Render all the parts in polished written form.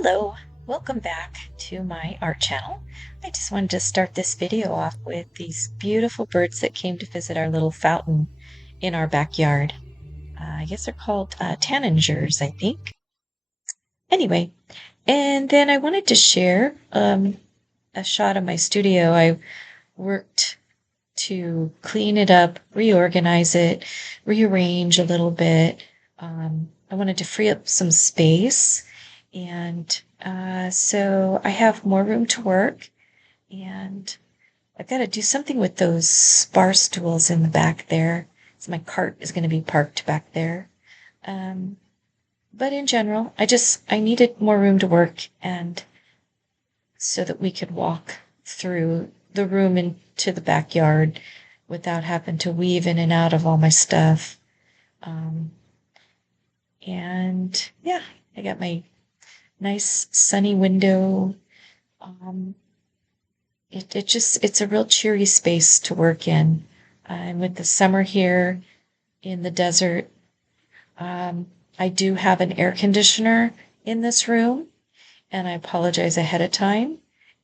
Hello, welcome back to my art channel. I just wanted to start this video off with these beautiful birds that came to visit our little fountain in our backyard. I guess they're called tanagers, I think. Anyway, and then I wanted to share a shot of my studio. I worked to clean it up, reorganize it, rearrange a little bit. I wanted to free up some space, and so I have more room to work, and I've got to do something with those bar stools in the back there. So my cart is going to be parked back there. But in general, I needed more room to work, and so that we could walk through the room into the backyard without having to weave in and out of all my stuff. And yeah, I got my nice sunny window. It's a real cheery space to work in. And with the summer here in the desert, I do have an air conditioner in this room, and I apologize ahead of time.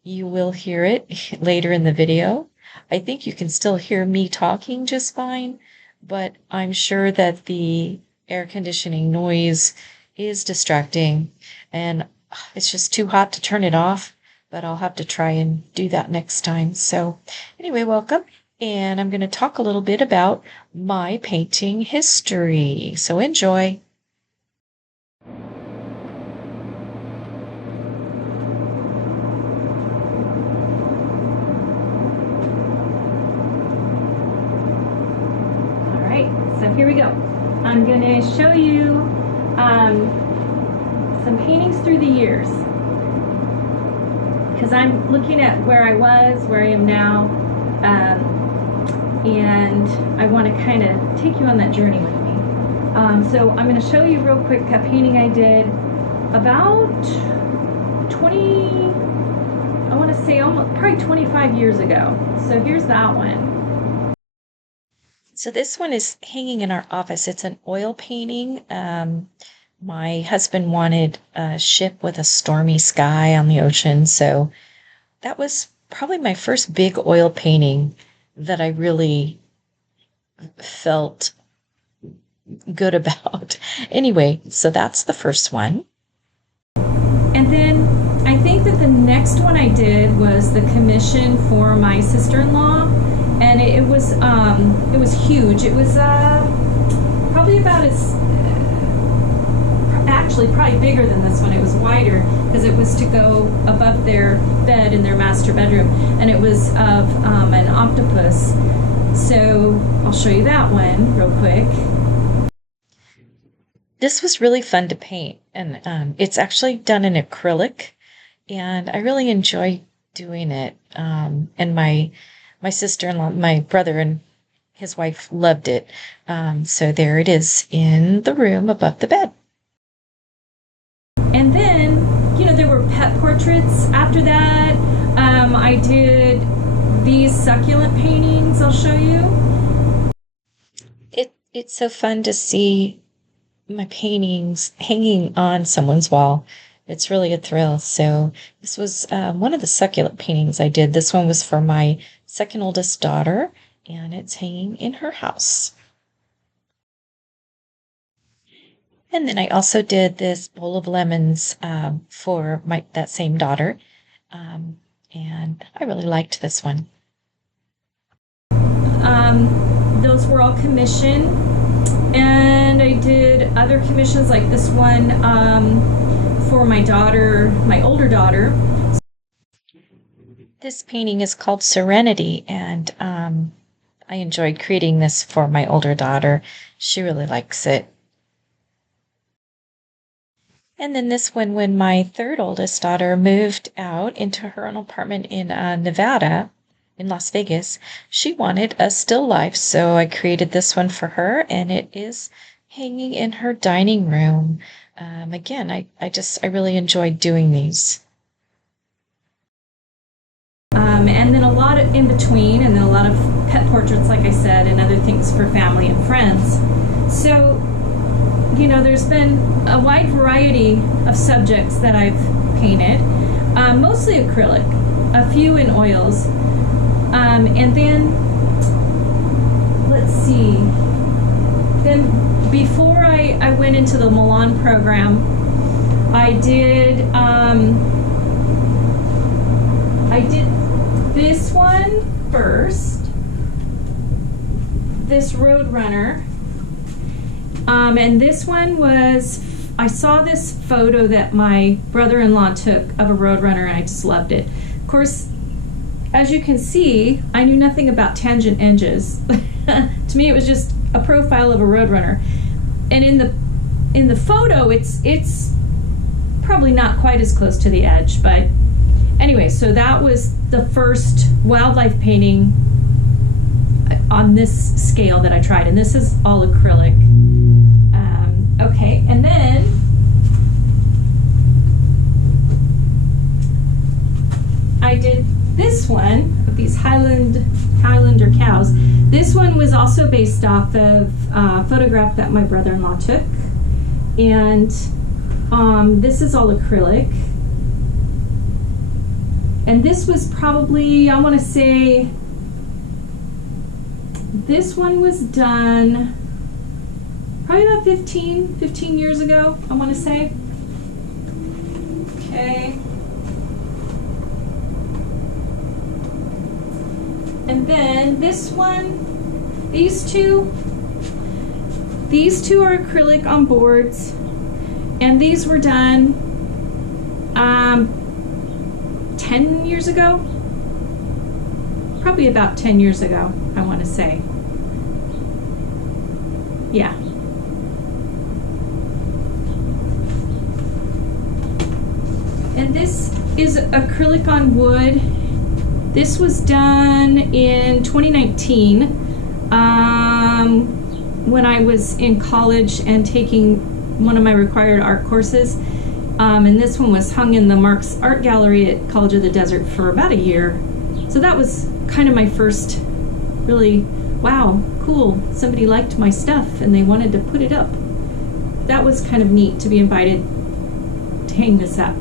You will hear it later in the video. I think you can still hear me talking just fine, but I'm sure that the air conditioning noise is distracting, and it's just too hot to turn it off, but I'll have to try and do that next time. So anyway, welcome, and I'm going to talk a little bit about my painting history. So enjoy. All right, so here we go. I'm going to show you some paintings through the years, because I'm looking at where I was, where I am now, and I want to kind of take you on that journey with me. So I'm going to show you real quick a painting I did about 20, I want to say almost probably 25 years ago. So here's that one. So this one is hanging in our office. It's an oil painting. My husband wanted a ship with a stormy sky on the ocean, so that was probably my first big oil painting that I really felt good about. Anyway, so that's the first one. And then I think that the next one I did was the commission for my sister-in-law, and it was huge. It was probably about as actually probably bigger than this one. It was wider because it was to go above their bed in their master bedroom, and it was of an octopus. So I'll show you that one real quick. This was really fun to paint, and it's actually done in acrylic, and I really enjoy doing it. And my sister-in-law, my brother and his wife loved it. So there it is in the room above the bed. And then, there were pet portraits after that. I did these succulent paintings I'll show you. It's so fun to see my paintings hanging on someone's wall. It's really a thrill. So this was one of the succulent paintings I did. This one was for my second oldest daughter, and it's hanging in her house. And then I also did this bowl of lemons for that same daughter, and I really liked this one. Those were all commissioned, and I did other commissions like this one for my daughter, my older daughter. This painting is called Serenity, and I enjoyed creating this for my older daughter. She really likes it. And then this one, when my third oldest daughter moved out into her own apartment in Nevada, in Las Vegas, she wanted a still life, so I created this one for her, and it is hanging in her dining room. Again, I really enjoyed doing these. And then a lot in between, and then a lot of pet portraits, like I said, and other things for family and friends. So, there's been a wide variety of subjects that I've painted, mostly acrylic, a few in oils, and then let's see. Then before I went into the Milan program, I did this one first, this Roadrunner, and this one was, I saw this photo that my brother-in-law took of a Roadrunner, and I just loved it. Of course, as you can see, I knew nothing about tangent edges. To me, it was just a profile of a Roadrunner, and in the photo, it's probably not quite as close to the edge, but anyway, so that was the first wildlife painting on this scale that I tried, and this is all acrylic. Okay, and then I did this one of these Highlander cows. This one was also based off of a photograph that my brother-in-law took, and this is all acrylic. And this was probably, I want to say, this one was done probably about 15 years ago, I want to say. Okay. And then this one, these two are acrylic on boards, and these were done 10 years ago, probably about 10 years ago, I want to say. Yeah. And this is acrylic on wood. This was done in 2019 when I was in college and taking one of my required art courses. And this one was hung in the Marks Art Gallery at College of the Desert for about a year. So that was kind of my first really, wow, cool, somebody liked my stuff and they wanted to put it up. That was kind of neat to be invited to hang this up.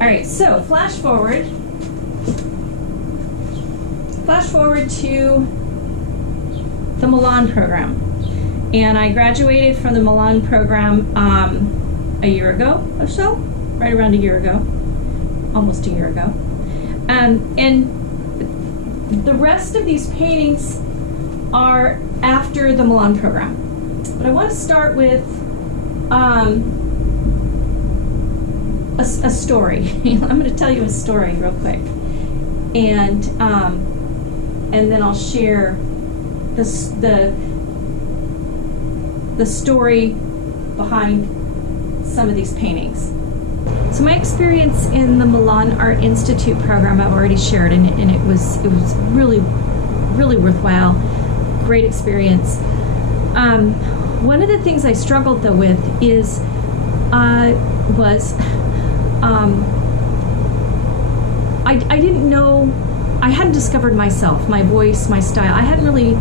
All right, so flash forward to the Milan program. And I graduated from the Milan program a year ago or so, right around a year ago, almost a year ago. And the rest of these paintings are after the Milan program. But I want to start with a story. I'm going to tell you a story real quick, and then I'll share the story behind some of these paintings. So my experience in the Milan Art Institute program I've already shared, and it was really, really worthwhile, great experience. One of the things I struggled though with is I didn't know, I hadn't discovered myself, my voice, my style. I hadn't really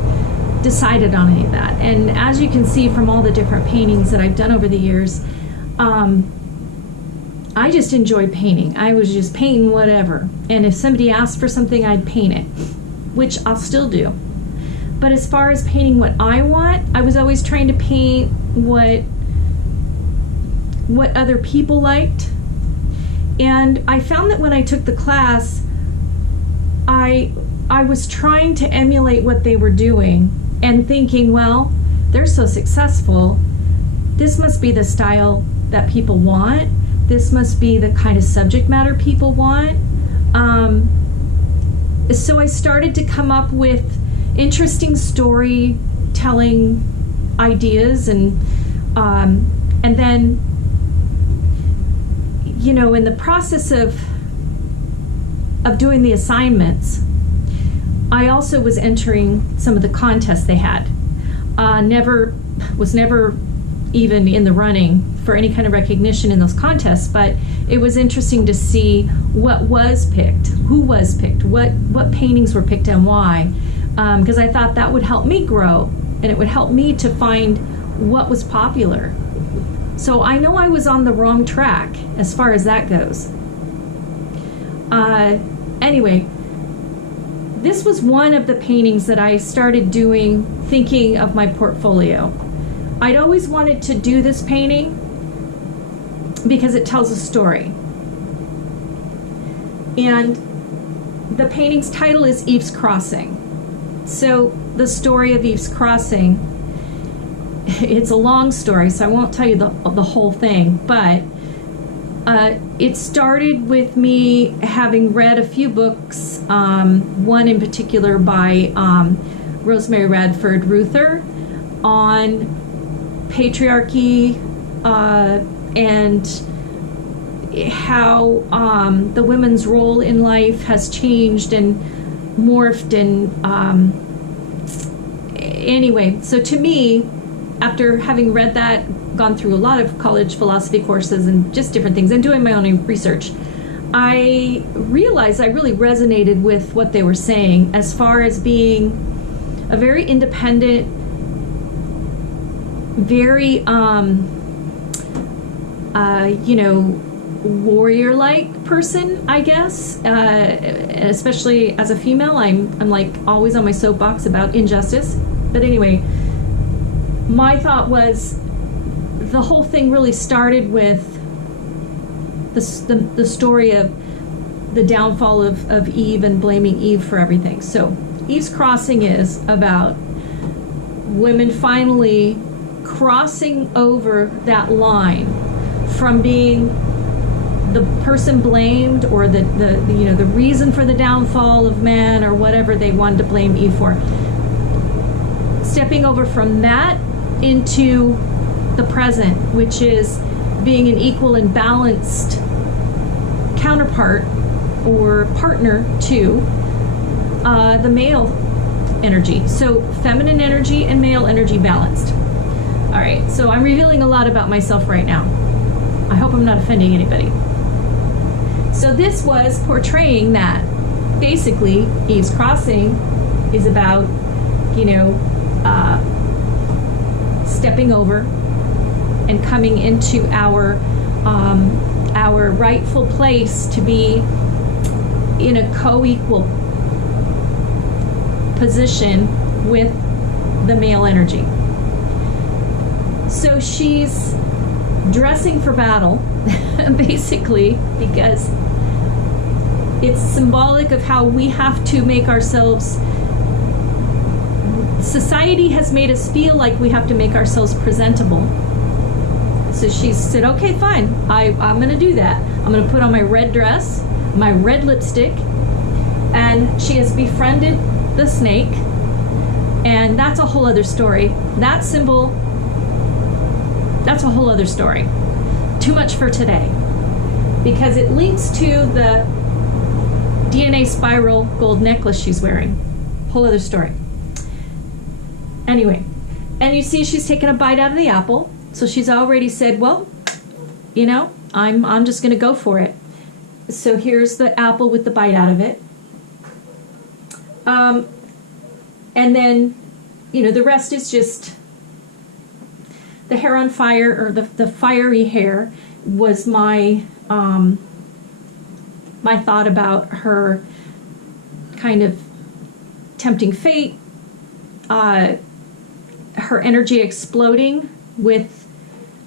decided on any of that. And as you can see from all the different paintings that I've done over the years, I just enjoyed painting. I was just painting whatever. And if somebody asked for something, I'd paint it, which I'll still do. But as far as painting what I want, I was always trying to paint what other people liked. And I found that when I took the class, I was trying to emulate what they were doing and thinking, well, they're so successful. This must be the style that people want. This must be the kind of subject matter people want. So I started to come up with interesting storytelling ideas, and then, you know, in the process of doing the assignments, I also was entering some of the contests they had. Was never even in the running for any kind of recognition in those contests, but it was interesting to see what was picked, who was picked, what paintings were picked and why, because I thought that would help me grow, and it would help me to find what was popular. So I know I was on the wrong track as far as that goes. Anyway, this was one of the paintings that I started doing thinking of my portfolio. I'd always wanted to do this painting because it tells a story. And the painting's title is Eve's Crossing. So the story of Eve's Crossing, it's a long story, so I won't tell you the whole thing, but it started with me having read a few books, one in particular by Rosemary Radford Ruther on patriarchy and how the women's role in life has changed and morphed. And anyway, so to me, after having read that, gone through a lot of college philosophy courses and just different things and doing my own research, I realized I really resonated with what they were saying as far as being a very independent, very warrior-like person, I guess. Especially as a female, I'm like always on my soapbox about injustice. But anyway, my thought was the whole thing really started with the story of the downfall of Eve and blaming Eve for everything. So Eve's Crossing is about women finally crossing over that line from being the person blamed or the reason for the downfall of man or whatever they wanted to blame Eve for. Stepping over from that into the present, which is being an equal and balanced counterpart or partner to the male energy. So feminine energy and male energy balanced. All right, so I'm revealing a lot about myself right now. I hope I'm not offending anybody. So this was portraying that basically Eve's Crossing is about, stepping over and coming into our rightful place to be in a co-equal position with the male energy. So she's dressing for battle, basically, because it's symbolic of how we have to make ourselves. Society has made us feel like we have to make ourselves presentable. So she said, okay, fine, I'm going to do that. I'm going to put on my red dress, my red lipstick, and she has befriended the snake, and that's a whole other story. That symbol, that's a whole other story. Too much for today, because it links to the DNA spiral gold necklace she's wearing. Whole other story. Anyway, and you see she's taken a bite out of the apple. So she's already said, well, I'm just going to go for it. So here's the apple with the bite out of it. And then, the rest is just the hair on fire, or the fiery hair was my my thought about her kind of tempting fate, her energy exploding with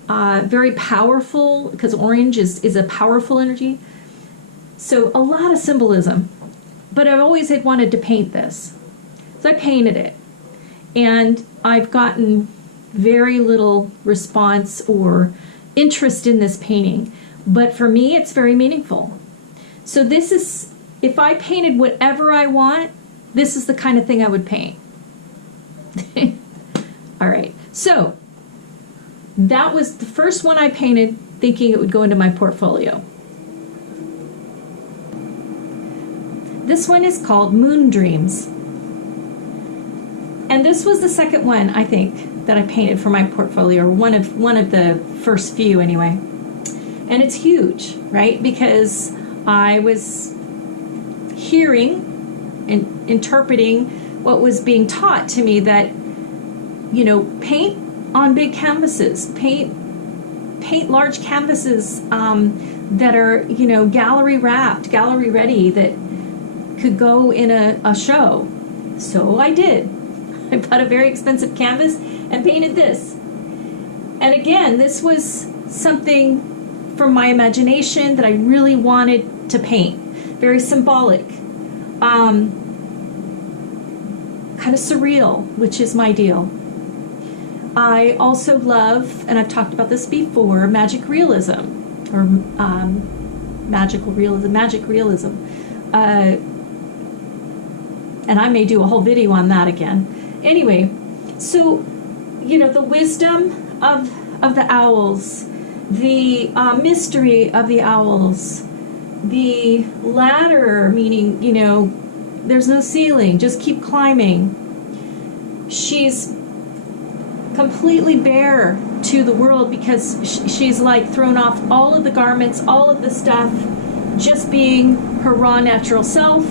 very powerful, because orange is a powerful energy. So a lot of symbolism. But I've always had wanted to paint this. So I painted it. And I've gotten very little response or interest in this painting. But for me, it's very meaningful. So this is, if I painted whatever I want, this is the kind of thing I would paint. All right. So that was the first one I painted, thinking it would go into my portfolio. This one is called Moon Dreams. And this was the second one, I think, that I painted for my portfolio, or one of the first few anyway. And it's huge, right? Because I was hearing and interpreting what was being taught to me, that, paint on big canvases, paint paint large canvases that are, you know, gallery wrapped, gallery ready, that could go in a show. So I did. I bought a very expensive canvas and painted this. And again, this was something from my imagination that I really wanted to paint. Very symbolic. Kind of surreal, which is my deal. I also love, and I've talked about this before, magic realism, or magical realism, magic realism. And I may do a whole video on that again. Anyway, so, you know, the wisdom of the owls, the mystery of the owls, the ladder, meaning, you know, there's no ceiling, just keep climbing. She's completely bare to the world because she's like thrown off all of the garments, all of the stuff, just being her raw natural self.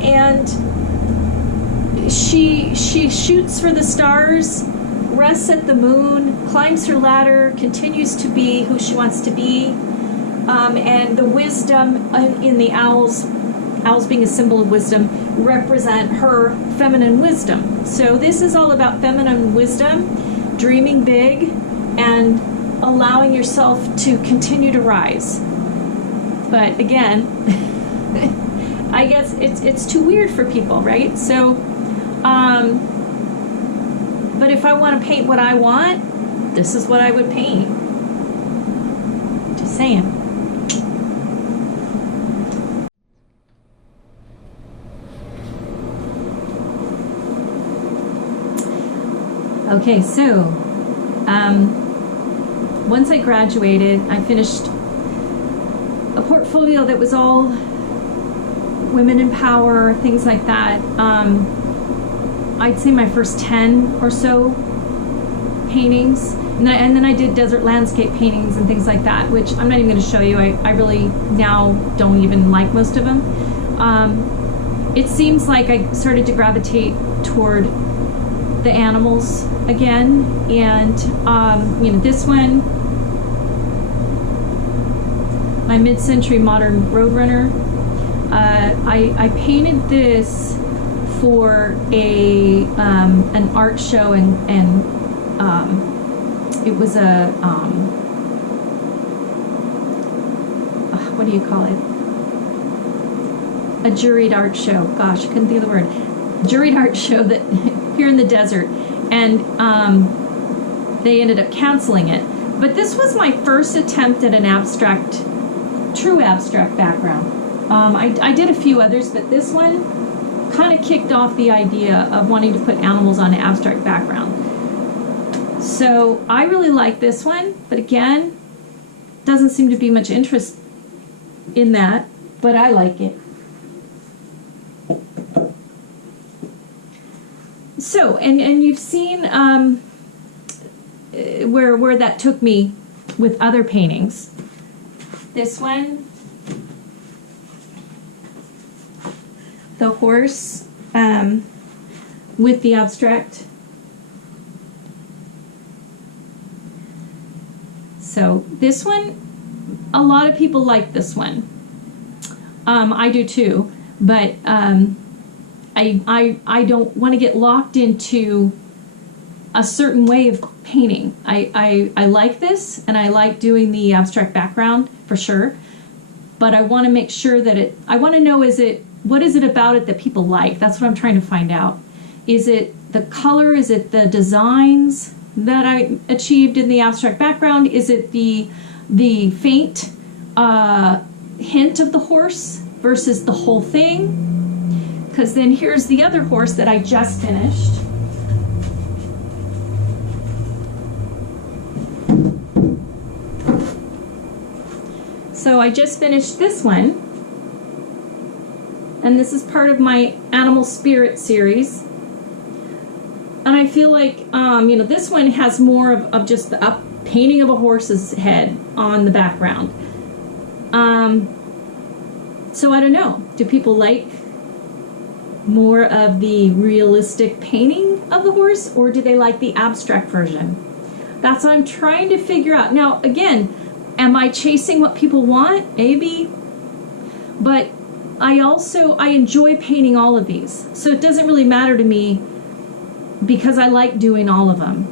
And she shoots for the stars, rests at the moon, climbs her ladder, continues to be who she wants to be. And the wisdom in the owls being a symbol of wisdom, represent her feminine wisdom. So this is all about feminine wisdom, dreaming big, and allowing yourself to continue to rise. But again, I guess it's too weird for people, right? So, but if I want to paint what I want, this is what I would paint. Just saying. Okay, so once I graduated, I finished a portfolio that was all women in power, things like that. I'd say my first 10 or so paintings. And then I did desert landscape paintings and things like that, which I'm not even going to show you. I really now don't even like most of them. It seems like I started to gravitate toward the animals again, and you know, this one, my mid-century modern roadrunner. I painted this for an art show, and it was a what do you call it? A juried art show. Gosh, I couldn't think of the word. Juried art show that here in the desert, and they ended up canceling it. But this was my first attempt at an true abstract background. I did a few others, but this one kind of kicked off the idea of wanting to put animals on an abstract background. So I really like this one, but again, doesn't seem to be much interest in that, but I like it. So, and you've seen where that took me with other paintings. This one, the horse with the abstract. So this one, a lot of people like this one. I do too, but I don't want to get locked into a certain way of painting. I like this, and I like doing the abstract background for sure, but I want to make sure that I want to know, what is it about it that people like? That's what I'm trying to find out. Is it the color? Is it the designs that I achieved in the abstract background? Is it the faint hint of the horse versus the whole thing? Because then here's the other horse that I just finished. So I just finished this one, and this is part of my Animal Spirit series. And I feel like, you know, this one has more of just the painting of a horse's head on the background. So I don't know. Do people like more of the realistic painting of the horse, or do they like the abstract version? That's what I'm trying to figure out. Now, again, am I chasing what people want? Maybe. But I enjoy painting all of these. So it doesn't really matter to me because I like doing all of them.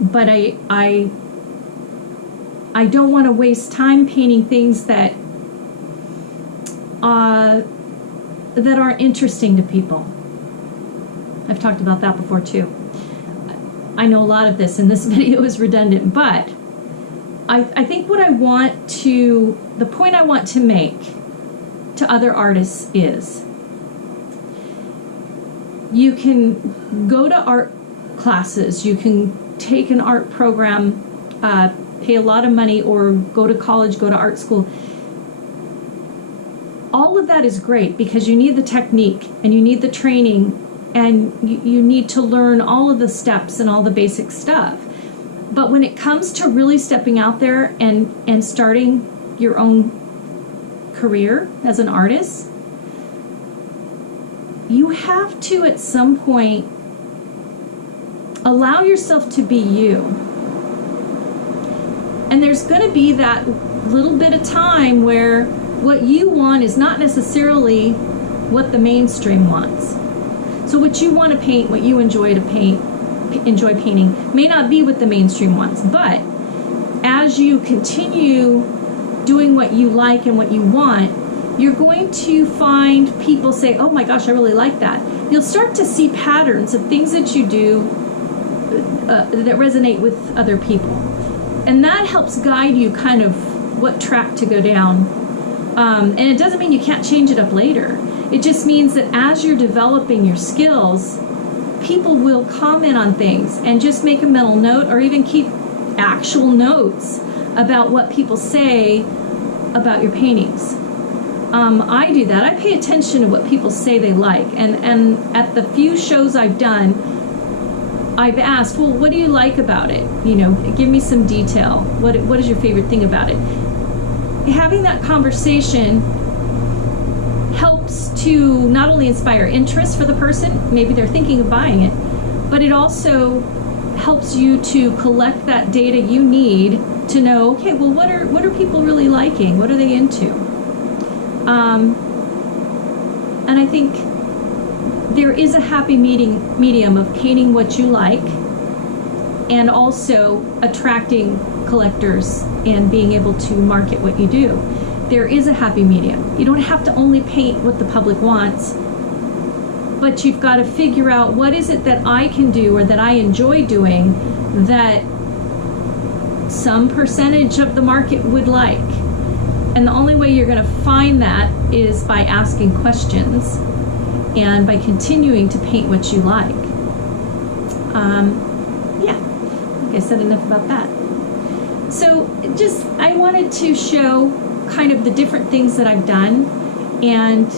But I don't want to waste time painting things that aren't interesting to people. I've talked about that before too. I know a lot of this, and this video is redundant, but I think the point I want to make to other artists is you can go to art classes, you can take an art program, pay a lot of money, or go to college, go to art school. All of that is great because you need the technique and you need the training and you need to learn all of the steps and all the basic stuff. But when it comes to really stepping out there and starting your own career as an artist, you have to at some point allow yourself to be you. And there's going to be that little bit of time where what you want is not necessarily what the mainstream wants. So what you want to paint, what you enjoy painting, may not be what the mainstream wants. But as you continue doing what you like and what you want, you're going to find people say, oh my gosh, I really like that. You'll start to see patterns of things that you do that resonate with other people. And that helps guide you kind of what track to go down. And it doesn't mean you can't change it up later. It just means that as you're developing your skills, people will comment on things and just make a mental note or even keep actual notes about what people say about your paintings. I do that. I pay attention to what people say they like. And at the few shows I've done, I've asked, well, what do you like about it? You know, give me some detail. What is your favorite thing about it? Having that conversation helps to not only inspire interest for the person, maybe they're thinking of buying it, but it also helps you to collect that data you need to know, okay, well, what are people really liking? What are they into? And I think there is a happy medium of painting what you like and also attracting collectors and being able to market what you do. There is a happy medium. You don't have to only paint what the public wants, but you've got to figure out what is it that I can do or that I enjoy doing that some percentage of the market would like. And the only way you're going to find that is by asking questions and by continuing to paint what you like. Yeah, I think I said enough about that. So I wanted to show kind of the different things that I've done, and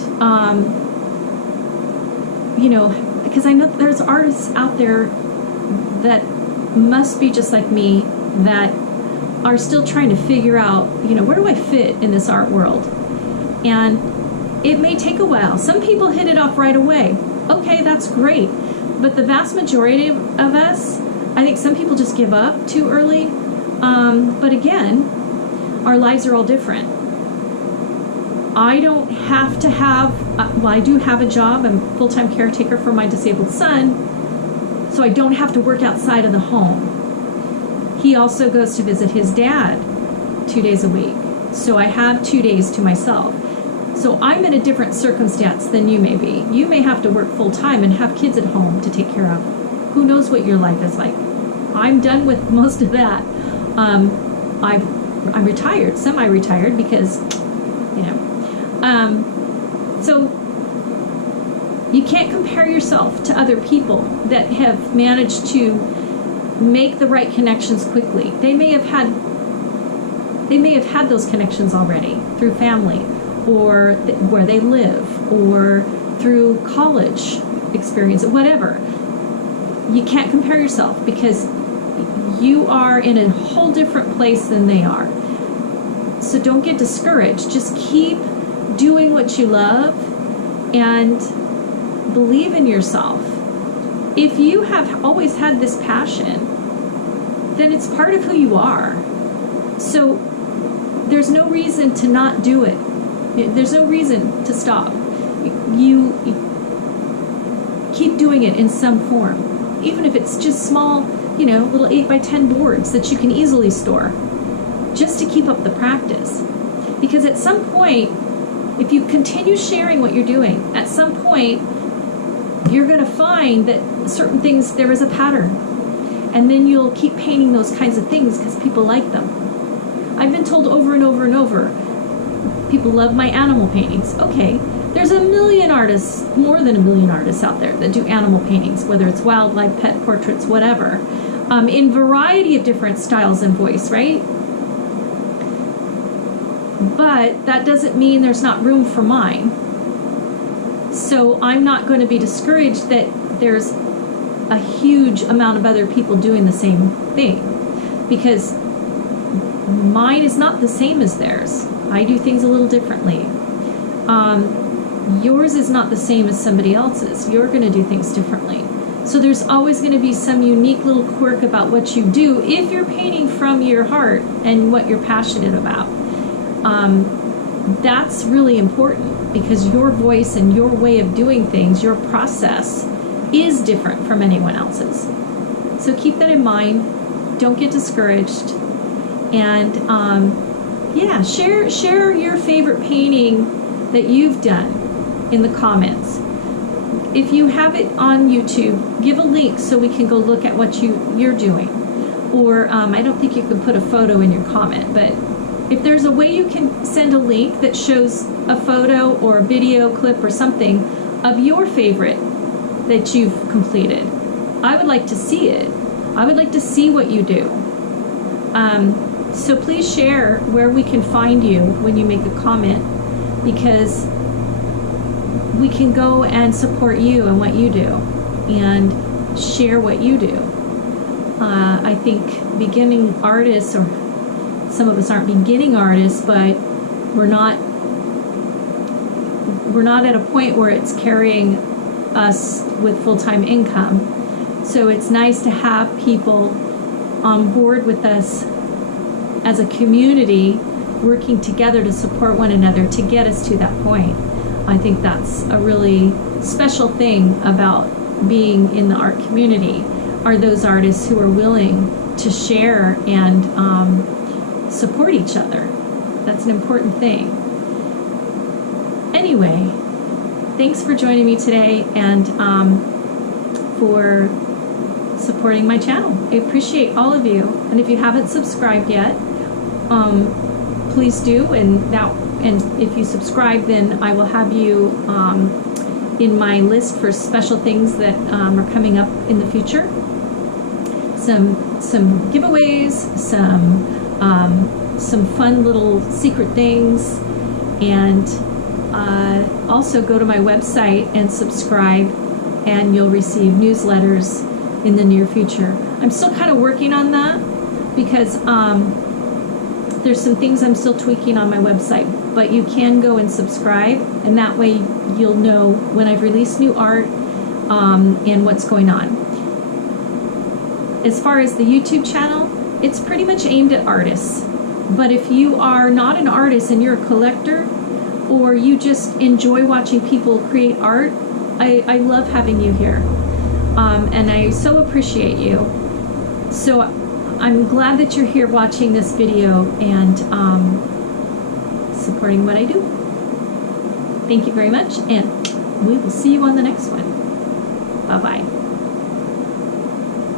you know, because I know there's artists out there that must be just like me that are still trying to figure out, you know, where do I fit in this art world? And it may take a while. Some people hit it off right away. Okay, that's great. But the vast majority of us, I think some people just give up too early. But again, our lives are all different. I don't have to have, well, I do have a job. I'm a full-time caretaker for my disabled son, so I don't have to work outside of the home. He also goes to visit his dad 2 days a week, so I have 2 days to myself. So I'm in a different circumstance than you may be. You may have to work full-time and have kids at home to take care of. Who knows what your life is like? I'm done with most of that. I'm retired, semi-retired, because, you know. So you can't compare yourself to other people that have managed to make the right connections quickly. They may have had those connections already through family, or where they live, or through college experience, whatever. You can't compare yourself because you are in a whole different place than they are. So don't get discouraged. Just keep doing what you love and believe in yourself. If you have always had this passion then it's part of who you are. So there's no reason to not do it. There's no reason to stop. You keep doing it in some form, even if it's just small, little 8x10 boards that you can easily store, just to keep up the practice. Because at some point, if you continue sharing what you're doing, at some point you're going to find that certain things, there is a pattern, and then you'll keep painting those kinds of things because people like them. I've been told over and over and over, people love my animal paintings. Okay, there's a million artists, more than a million artists out there that do animal paintings, whether it's wildlife, pet portraits, whatever, in variety of different styles and voice, right? But that doesn't mean there's not room for mine. So I'm not going to be discouraged that there's a huge amount of other people doing the same thing, because mine is not the same as theirs. I do things a little differently. Yours is not the same as somebody else's. You're going to do things differently. So there's always going to be some unique little quirk about what you do if you're painting from your heart and what you're passionate about. That's really important, because your voice and your way of doing things, your process, is different from anyone else's. So keep that in mind. Don't get discouraged. And share your favorite painting that you've done in the comments. If you have it on YouTube, give a link so we can go look at what you're doing. Or I don't think you can put a photo in your comment, but if there's a way you can send a link that shows a photo or a video clip or something of your favorite that you've completed, I would like to see it. I would like to see what you do. So please share where we can find you when you make a comment, because we can go and support you and what you do and share what you do. I think beginning artists, or some of us aren't beginning artists, but we're not at a point where it's carrying us with full-time income. So it's nice to have people on board with us as a community, working together to support one another to get us to that point. I think that's a really special thing about being in the art community, are those artists who are willing to share and support each other. That's an important thing. Anyway, thanks for joining me today and for supporting my channel. I appreciate all of you. And if you haven't subscribed yet, please do. And if you subscribe, then I will have you in my list for special things that are coming up in the future. Some giveaways, some fun little secret things, and also go to my website and subscribe, and you'll receive newsletters in the near future. I'm still kind of working on that, because there's some things I'm still tweaking on my website, but you can go and subscribe, and that way you'll know when I've released new art and what's going on. As far as the YouTube channel, it's pretty much aimed at artists. But if you are not an artist and you're a collector, or you just enjoy watching people create art, I love having you here. And I so appreciate you. So I'm glad that you're here watching this video and supporting what I do. Thank you very much, and we will see you on the next one. Bye-bye.